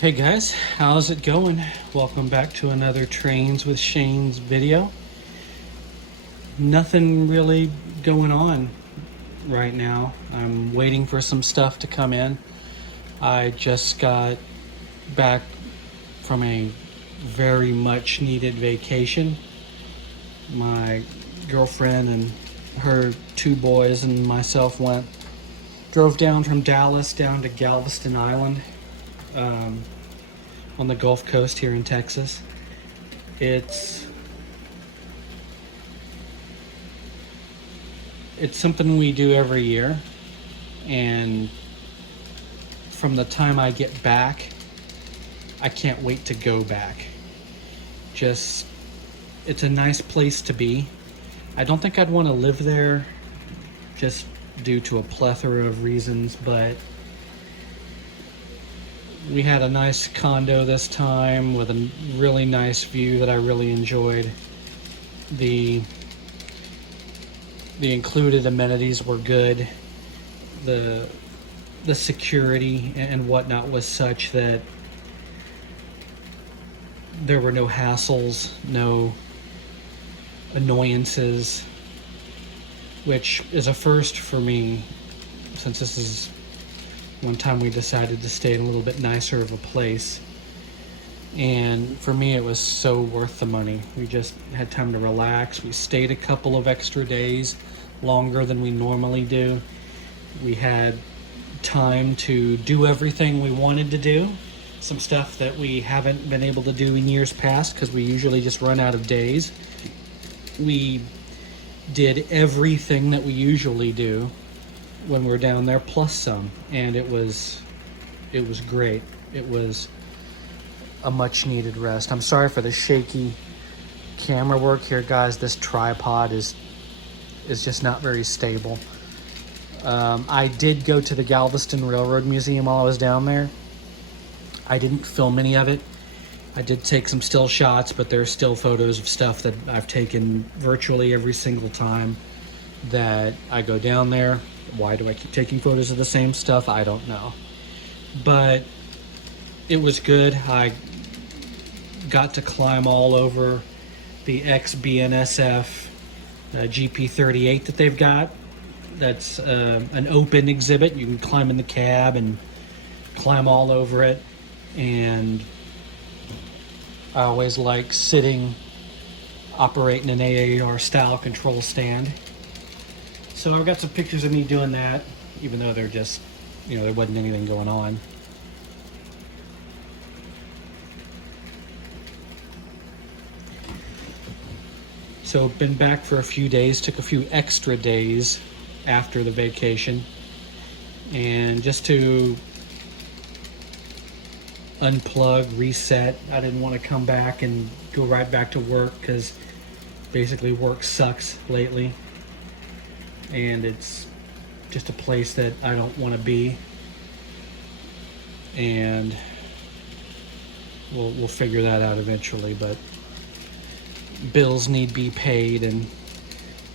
Hey guys, how's it going? Welcome back to another Trains with Shane's video. Nothing really going on right now. I'm waiting for some stuff to come in. I just got back from a very much needed vacation. My girlfriend and her two boys and myself drove down from Dallas down to Galveston Island. On the Gulf Coast here in Texas. It's something we do every year, and from the time I get back, I can't wait to go back. It's a nice place to be. I don't think I'd want to live there just due to a plethora of reasons, but we had a nice condo this time with a really nice view that I really enjoyed. The included amenities were good. The security and whatnot was such that there were no hassles, no annoyances, which is a first for me, since this is one time we decided to stay in a little bit nicer of a place. And for me, it was so worth the money. We just had time to relax. We stayed a couple of extra days, longer than we normally do. We had time to do everything we wanted to do. Some stuff that we haven't been able to do in years past because we usually just run out of days. We did everything that we usually do when we're down there, plus some, and it was great. It was a much needed rest. I'm sorry for the shaky camera work here, guys. This tripod is just not very stable. I did go to the Galveston Railroad Museum while I was down there. I didn't film any of it. I did take some still shots, but there's still photos of stuff that I've taken virtually every single time that I go down there. Why do I keep taking photos of the same stuff? I don't know. But it was good. I got to climb all over the ex-BNSF GP38 that they've got. That's an open exhibit. You can climb in the cab and climb all over it. And I always like sitting, operating an AAR style control stand. So I've got some pictures of me doing that, even though they're just, there wasn't anything going on. So been back for a few days, took a few extra days after the vacation, and just to unplug, reset. I didn't want to come back and go right back to work because basically work sucks lately. And it's just a place that I don't want to be, and we'll figure that out eventually. But bills need to be paid, and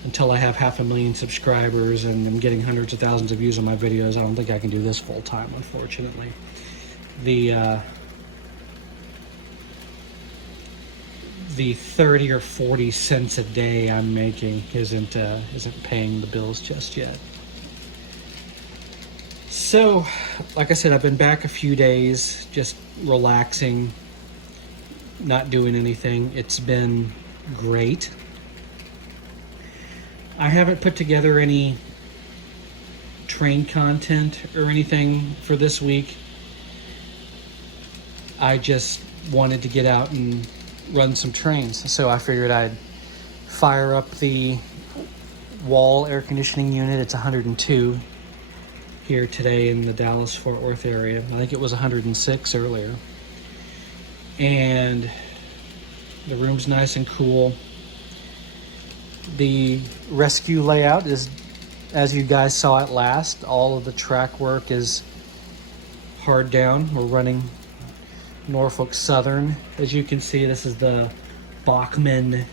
until I have 500,000 subscribers and I'm getting hundreds of thousands of views on my videos, I don't think I can do this full time, unfortunately. The 30 or 40 cents a day I'm making isn't paying the bills just yet. So, like I said, I've been back a few days, just relaxing, not doing anything. It's been great. I haven't put together any train content or anything for this week. I just wanted to get out and run some trains, so I figured I'd fire up the wall air conditioning unit. It's 102 here today in the Dallas-Fort Worth area. I think it was 106 earlier. And The room's nice and cool. The rescue layout is, as you guys saw it last, all of the track work is hard down. We're running Norfolk Southern. As you can see, this is the Bachman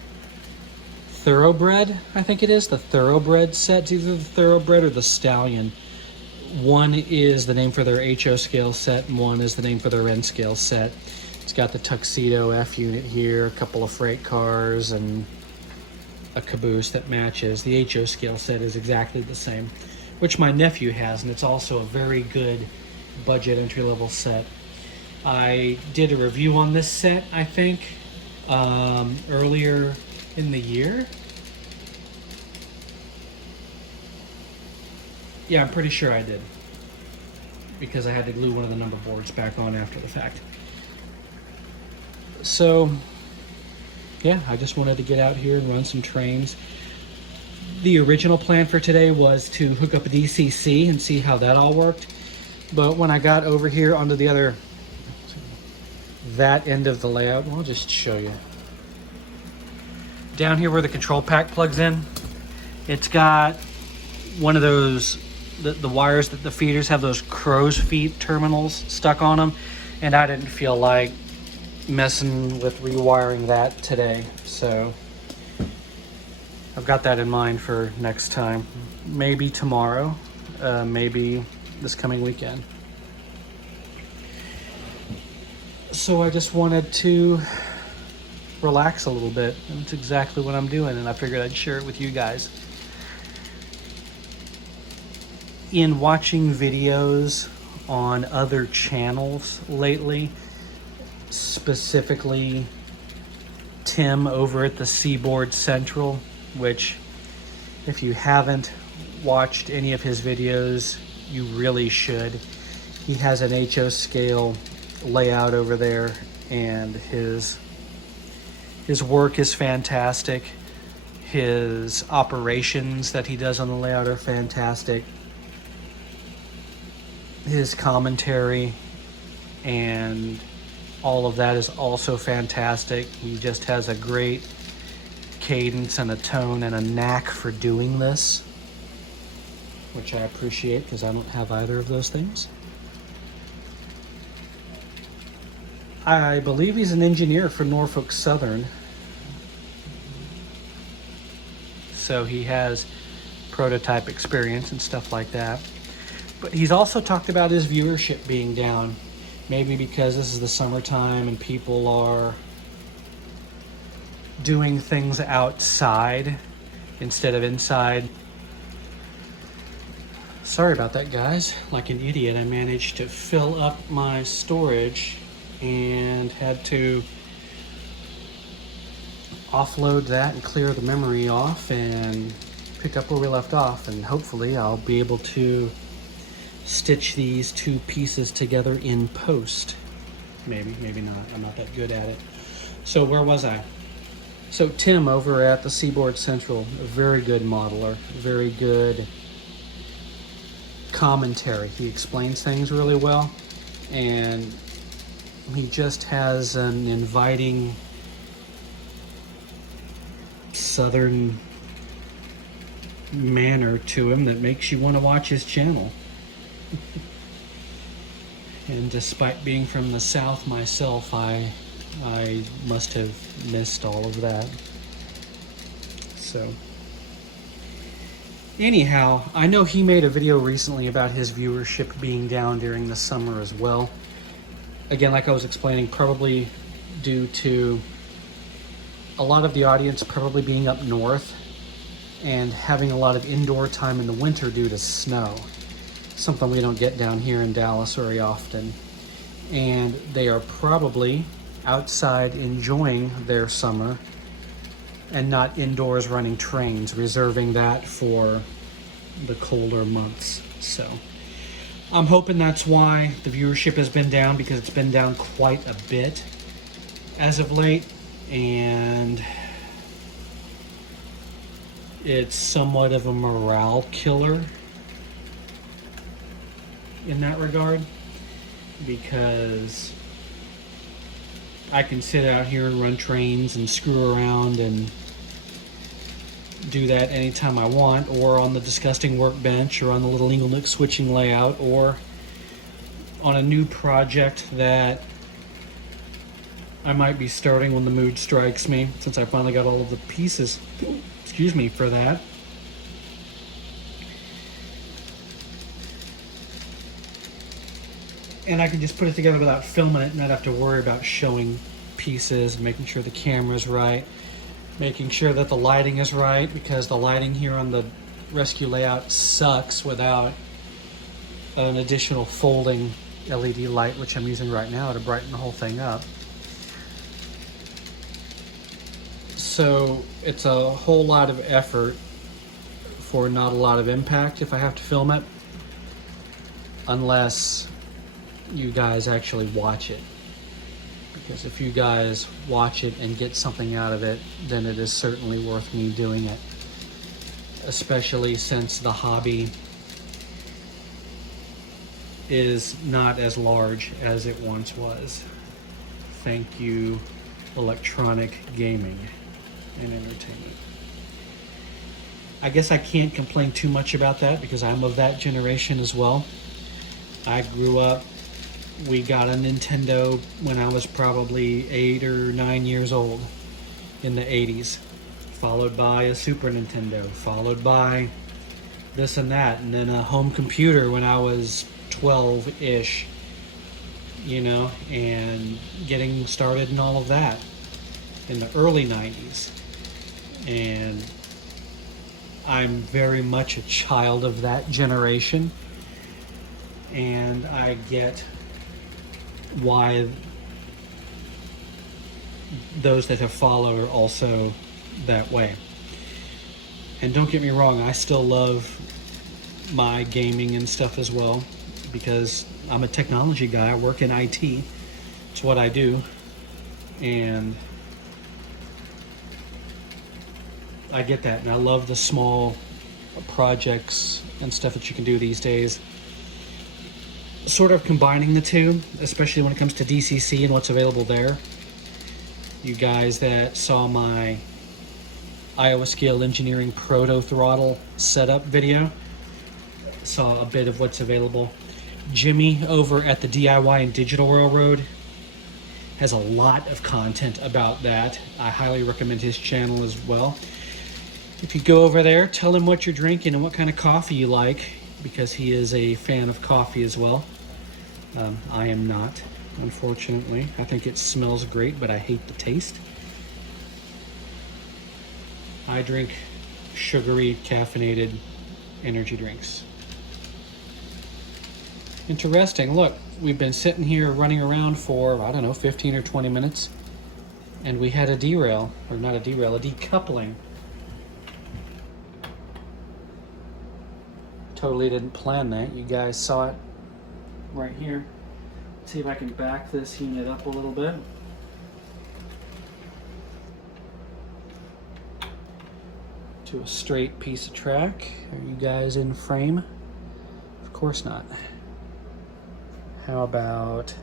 Thoroughbred, I think it is. The Thoroughbred set. It's either the Thoroughbred or the Stallion. One is the name for their HO scale set, and one is the name for their N scale set. It's got the Tuxedo F unit here, a couple of freight cars, and a caboose that matches. The HO scale set is exactly the same, which my nephew has, and it's also a very good budget entry-level set. I did a review on this set, I think, earlier in the year. Yeah, I'm pretty sure I did, because I had to glue one of the number boards back on after the fact. So, yeah, I just wanted to get out here and run some trains. The original plan for today was to hook up a DCC and see how that all worked. But when I got over here onto the other, that end of the layout, well, I'll just show you. Down here where the control pack plugs in, it's got one of those, the wires that the feeders have, those crow's feet terminals stuck on them. And I didn't feel like messing with rewiring that today, so I've got that in mind for next time. Maybe tomorrow, maybe this coming weekend. So I just wanted to relax a little bit, and that's exactly what I'm doing, and I figured I'd share it with you guys. In watching videos on other channels lately, specifically Tim over at the Seaboard Central, which if you haven't watched any of his videos, you really should. He has an HO scale layout over there, and his work is fantastic. His operations that he does on the layout are fantastic. His commentary and all of that is also fantastic. He just has a great cadence and a tone and a knack for doing this, which I appreciate because I don't have either of those things. I believe he's an engineer for Norfolk Southern, so he has prototype experience and stuff like that. But he's also talked about his viewership being down, maybe because this is the summertime and people are doing things outside instead of inside. Sorry about that, guys. Like an idiot, I managed to fill up my storage and had to offload that and clear the memory off and pick up where we left off, and hopefully I'll be able to stitch these two pieces together in post. Maybe not. I'm not that good at it. So where was I? So Tim over at the Seaboard Central, a very good modeler, very good commentary. He explains things really well, and he just has an inviting southern manner to him that makes you want to watch his channel. And despite being from the South myself, I must have missed all of that. So anyhow, I know he made a video recently about his viewership being down during the summer as well. Again, like I was explaining, probably due to a lot of the audience probably being up north and having a lot of indoor time in the winter due to snow. Something we don't get down here in Dallas very often. And they are probably outside enjoying their summer and not indoors running trains, reserving that for the colder months. So I'm hoping that's why the viewership has been down, because it's been down quite a bit as of late, and it's somewhat of a morale killer in that regard, because I can sit out here and run trains and screw around and do that anytime I want, or on the disgusting workbench, or on the little Inglenook switching layout, or on a new project that I might be starting when the mood strikes me, since I finally got all of the pieces, excuse me, for that. And I can just put it together without filming it and not have to worry about showing pieces, making sure the camera's right, making sure that the lighting is right, because the lighting here on the rescue layout sucks without an additional folding LED light, which I'm using right now to brighten the whole thing up. So it's a whole lot of effort for not a lot of impact if I have to film it, unless you guys actually watch it. Because if you guys watch it and get something out of it, then it is certainly worth me doing it. Especially since the hobby is not as large as it once was. Thank you, electronic gaming and entertainment. I guess I can't complain too much about that because I'm of that generation as well. I grew up, we got a Nintendo when I was probably 8 or 9 years old in the 80s, followed by a Super Nintendo, followed by this and that, and then a home computer when I was 12-ish, you know, and getting started in all of that in the early 90s. And I'm very much a child of that generation, and I get why those that have followed are also that way. And don't get me wrong, I still love my gaming and stuff as well, because I'm a technology guy. I work in IT. It's what I do. And I get that, and I love the small projects and stuff that you can do these days. Sort of combining the two, especially when it comes to DCC and what's available there. You guys that saw my Iowa Scale Engineering Proto Throttle setup video saw a bit of what's available. Jimmy over at the DIY and Digital Railroad has a lot of content about that. I highly recommend his channel as well. If you go over there, tell him what you're drinking and what kind of coffee you like, because he is a fan of coffee as well. I am not, unfortunately. I think it smells great, but I hate the taste. I drink sugary, caffeinated energy drinks. Interesting. Look, we've been sitting here running around for, I don't know, 15 or 20 minutes, and we had a derail, or not a derail, a decoupling. Totally didn't plan that. You guys saw it right here. Let's see if I can back this unit up a little bit. To a straight piece of track. Are you guys in frame? Of course not. How about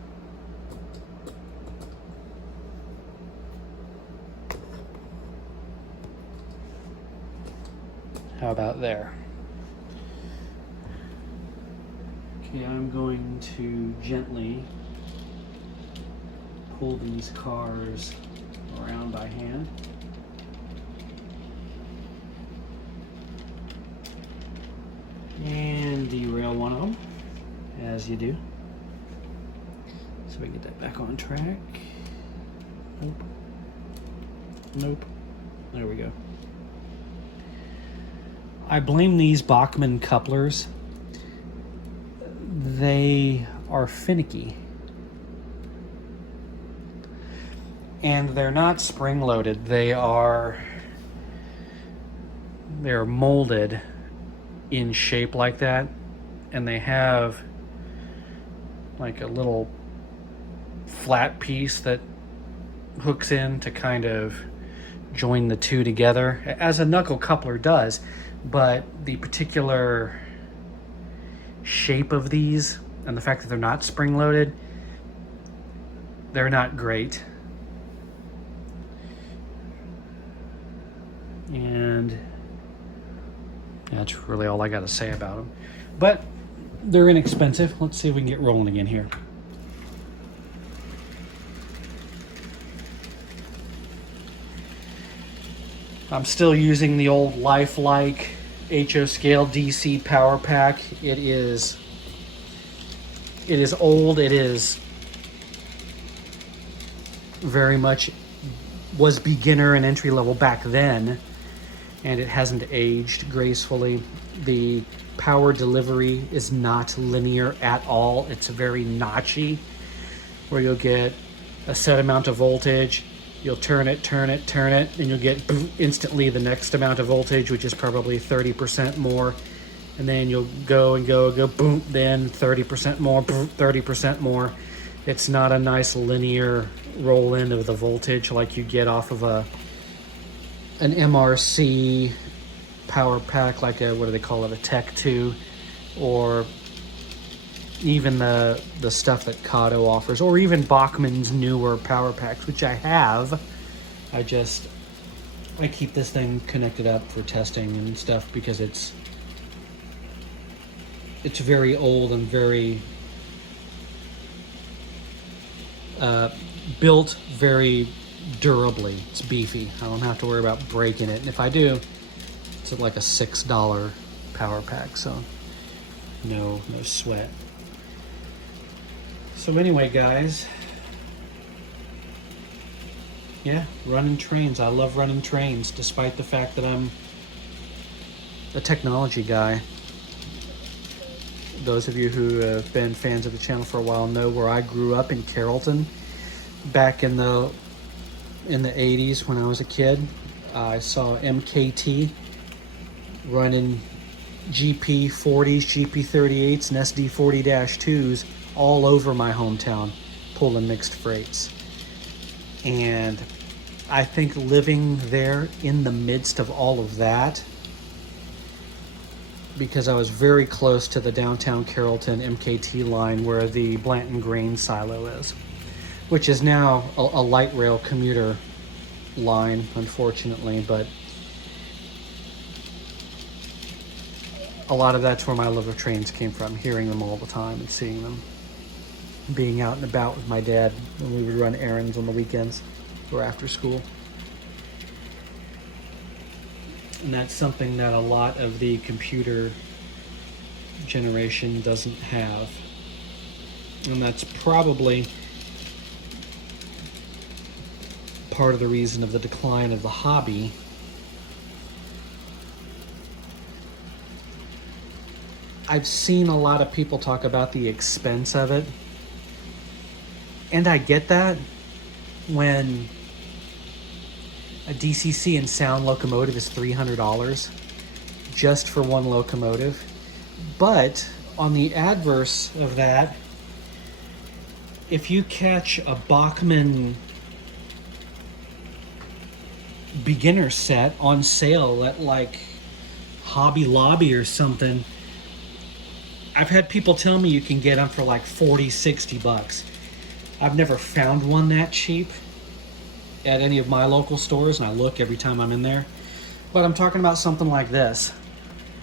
there? Okay, I'm going to gently pull these cars around by hand. And derail one of them, as you do. So we get that back on track. Nope. Nope. There we go. I blame these Bachmann couplers. They are finicky. And they're not spring-loaded. They're molded in shape like that, and they have like a little flat piece that hooks in to kind of join the two together, as a knuckle coupler does, but the particular shape of these and the fact that they're not spring-loaded, they're not great. And that's really all I got to say about them. But they're inexpensive. Let's see if we can get rolling again here. I'm still using the old Lifelike HO Scale DC Power Pack. It is old. It is very much was beginner and entry level back then, and it hasn't aged gracefully. The power delivery is not linear at all. It's very notchy, where you'll get a set amount of voltage, you'll turn it, and you'll get instantly the next amount of voltage, which is probably 30% more. And then you'll go, boom, then 30% more, 30% more. It's not a nice linear roll in of the voltage like you get off of an MRC power pack, like a, what do they call it, a Tech 2, or even the stuff that Kato offers, or even Bachmann's newer power packs, which I have. I keep this thing connected up for testing and stuff because it's very old and very built very durably. It's beefy. I don't have to worry about breaking it, and if I do, it's like a $6 power pack, so no sweat. So anyway, guys, yeah, running trains. I love running trains, despite the fact that I'm a technology guy. Those of you who have been fans of the channel for a while know where I grew up in Carrollton back in the 80s when I was a kid. I saw MKT running GP40s, GP38s, and SD40-2s all over my hometown, pulling mixed freights. And I think living there in the midst of all of that, because I was very close to the downtown Carrollton MKT line where the Blanton grain silo is, which is now a light rail commuter line, unfortunately, but a lot of that's where my love of trains came from, hearing them all the time and seeing them, being out and about with my dad when we would run errands on the weekends or after school. And that's something that a lot of the computer generation doesn't have. And that's probably part of the reason of the decline of the hobby. I've seen a lot of people talk about the expense of it. And I get that. When a DCC and sound locomotive is $300 just for one locomotive. But on the adverse of that, if you catch a Bachmann beginner set on sale at like Hobby Lobby or something, I've had people tell me you can get them for like $40-$60. I've never found one that cheap at any of my local stores, and I look every time I'm in there. But I'm talking about something like this.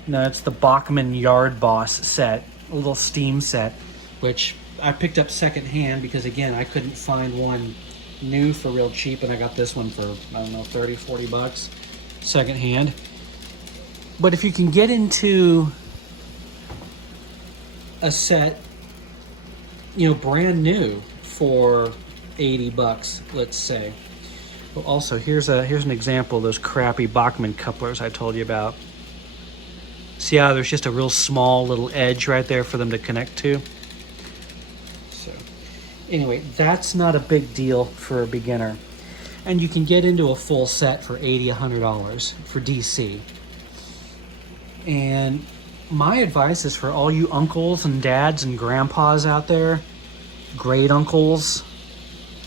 No, it's the Bachmann Yard Boss set, a little steam set, which I picked up secondhand because, again, I couldn't find one new for real cheap, and I got this one for, I don't know, $30-$40 secondhand. But if you can get into a set, brand new for $80, let's say. Well, also, here's an example of those crappy Bachmann couplers I told you about. See how there's just a real small little edge right there for them to connect to? So, anyway, that's not a big deal for a beginner. And you can get into a full set for $80-$100 for DC. And my advice is for all you uncles and dads and grandpas out there, great uncles,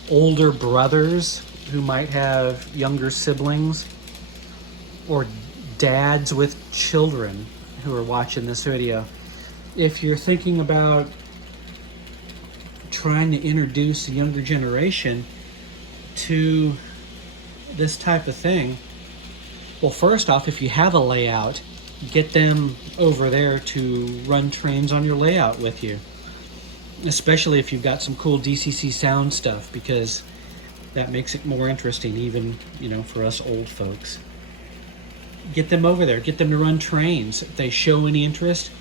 older brothers who might have younger siblings, or dads with children who are watching this video. If you're thinking about trying to introduce a younger generation to this type of thing, Well, first off, if you have a layout, get them over there to run trains on your layout with you, especially if you've got some cool DCC sound stuff, because that makes it more interesting, even, for us old folks. Get them over there, get them to run trains. If they show any interest,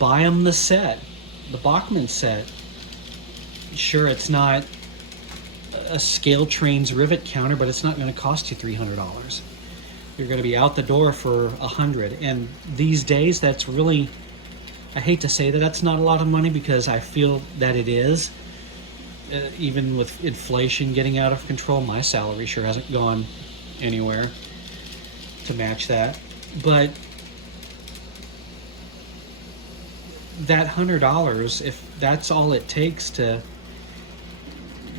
buy them the set, the Bachmann set. Sure, it's not a scale trains rivet counter, but it's not going to cost you $300. You're going to be out the door for $100. And these days, that's really, I hate to say that that's not a lot of money, because I feel that it is. Even with inflation getting out of control, my salary sure hasn't gone anywhere to match that. But that $100, if that's all it takes to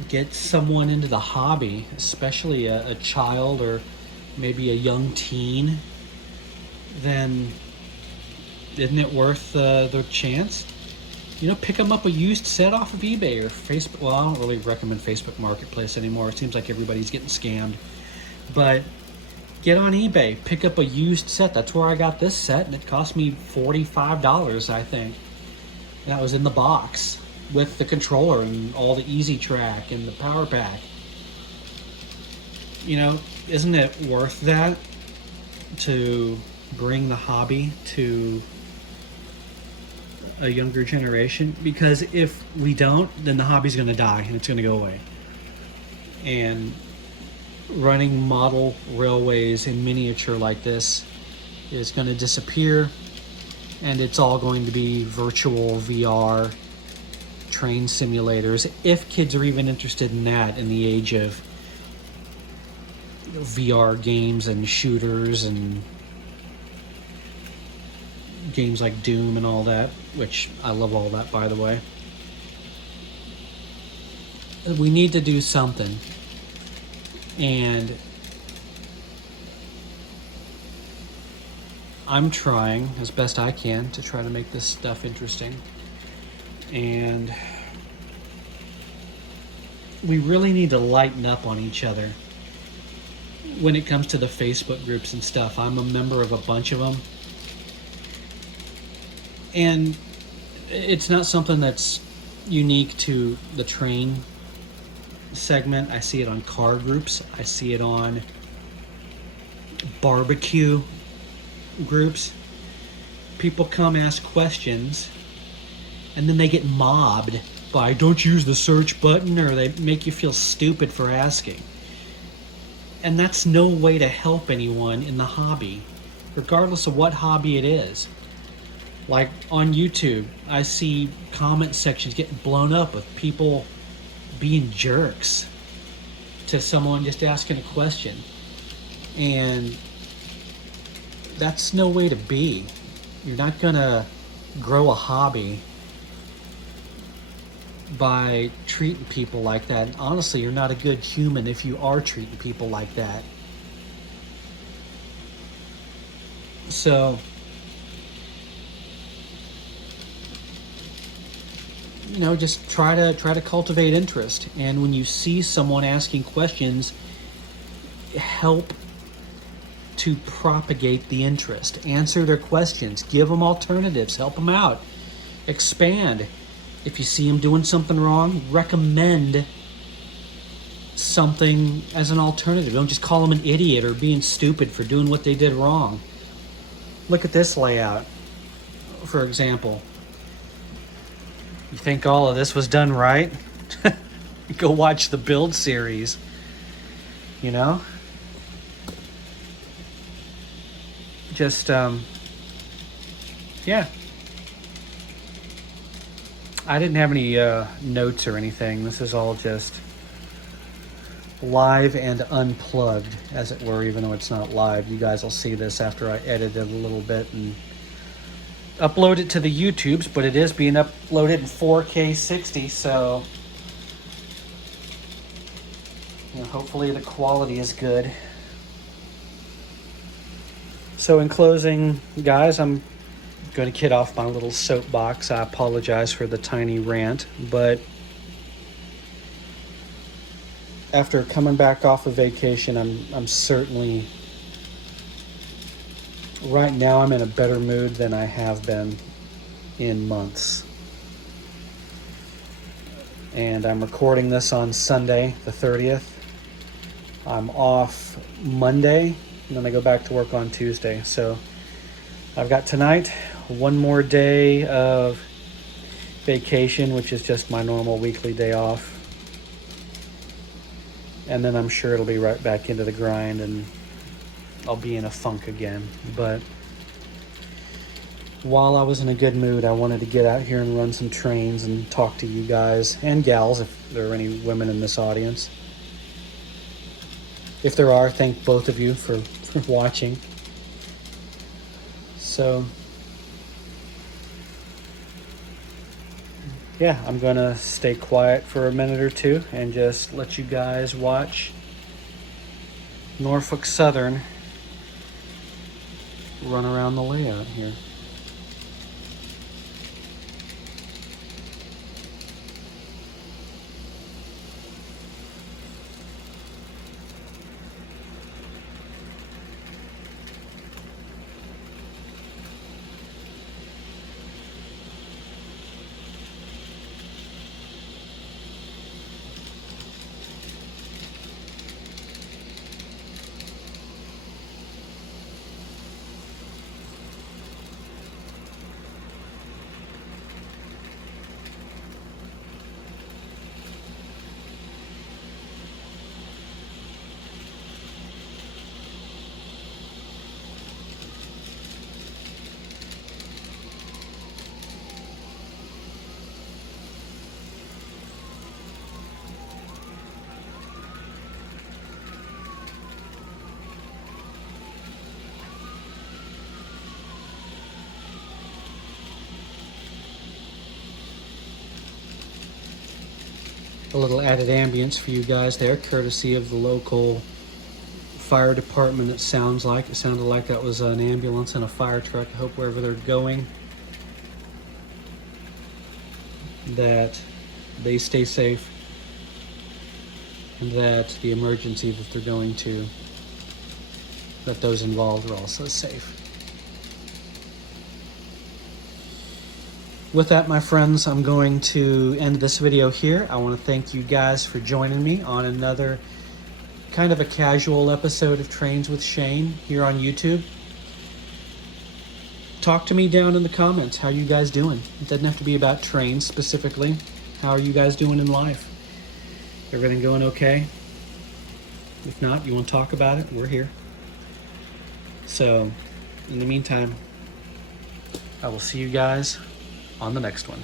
get someone into the hobby, especially a child or maybe a young teen, then isn't it worth the chance? Pick them up a used set off of eBay or Facebook. Well, I don't really recommend Facebook Marketplace anymore. It seems like everybody's getting scammed. But get on eBay, pick up a used set. That's where I got this set, and it cost me $45, I think. And that was in the box with the controller and all the Easy Track and the power pack. Isn't it worth that to bring the hobby to a younger generation? Because if we don't, then the hobby's going to die and it's going to go away. And running model railways in miniature like this is going to disappear, and it's all going to be virtual VR train simulators, if kids are even interested in that in the age of VR games and shooters and games like Doom and all that, which I love all that, by the way. We need to do something, and I'm trying as best I can to try to make this stuff interesting. And we really need to lighten up on each other when it comes to the Facebook groups and stuff. I'm a member of a bunch of them, and it's not something that's unique to the train segment. I see it on car groups. I see it on barbecue groups. People come ask questions, and then they get mobbed by don't use the search button, or they make you feel stupid for asking. And that's no way to help anyone in the hobby, regardless of what hobby it is. Like on YouTube, I see comment sections getting blown up with people being jerks to someone just asking a question. And that's no way to be. You're not gonna grow a hobby by treating people like that. Honestly, you're not a good human if you are treating people like that. So, just try to cultivate interest. And when you see someone asking questions, help to propagate the interest. Answer their questions. Give them alternatives. Help them out. Expand. If you see them doing something wrong, recommend something as an alternative. Don't just call them an idiot or being stupid for doing what they did wrong. Look at this layout, for example. You think all of this was done right? Go watch the build series. Just, yeah. I didn't have any notes or anything. This is all just live and unplugged, as it were, even though it's not live. You guys will see this after I edit it a little bit and upload it to the YouTubes, but it is being uploaded in 4K 60, so hopefully the quality is good. So in closing, guys, I'm going to get off my little soapbox. I apologize for the tiny rant, but after coming back off of vacation, I'm certainly Right now I'm in a better mood than I have been in months. And I'm recording this on Sunday, the 30th. I'm off Monday, and then I go back to work on Tuesday. So I've got tonight, one more day of vacation, which is just my normal weekly day off. And then I'm sure it'll be right back into the grind and I'll be in a funk again. But while I was in a good mood, I wanted to get out here and run some trains and talk to you guys and gals, if there are any women in this audience. If there are, thank both of you for watching. So, yeah, I'm going to stay quiet for a minute or two and just let you guys watch Norfolk Southern run around the layout here. A little added ambience for you guys there, courtesy of the local fire department. It sounded like that was an ambulance and a fire truck. I hope wherever they're going that they stay safe and that the emergency that they're going to, that those involved are also safe. With that, my friends, I'm going to end this video here. I want to thank you guys for joining me on another kind of a casual episode of Trains with Shane here on YouTube. Talk to me down in the comments. How are you guys doing? It doesn't have to be about trains specifically. How are you guys doing in life? Everything going okay? If not, you want to talk about it, we're here. So, in the meantime, I will see you guys on the next one.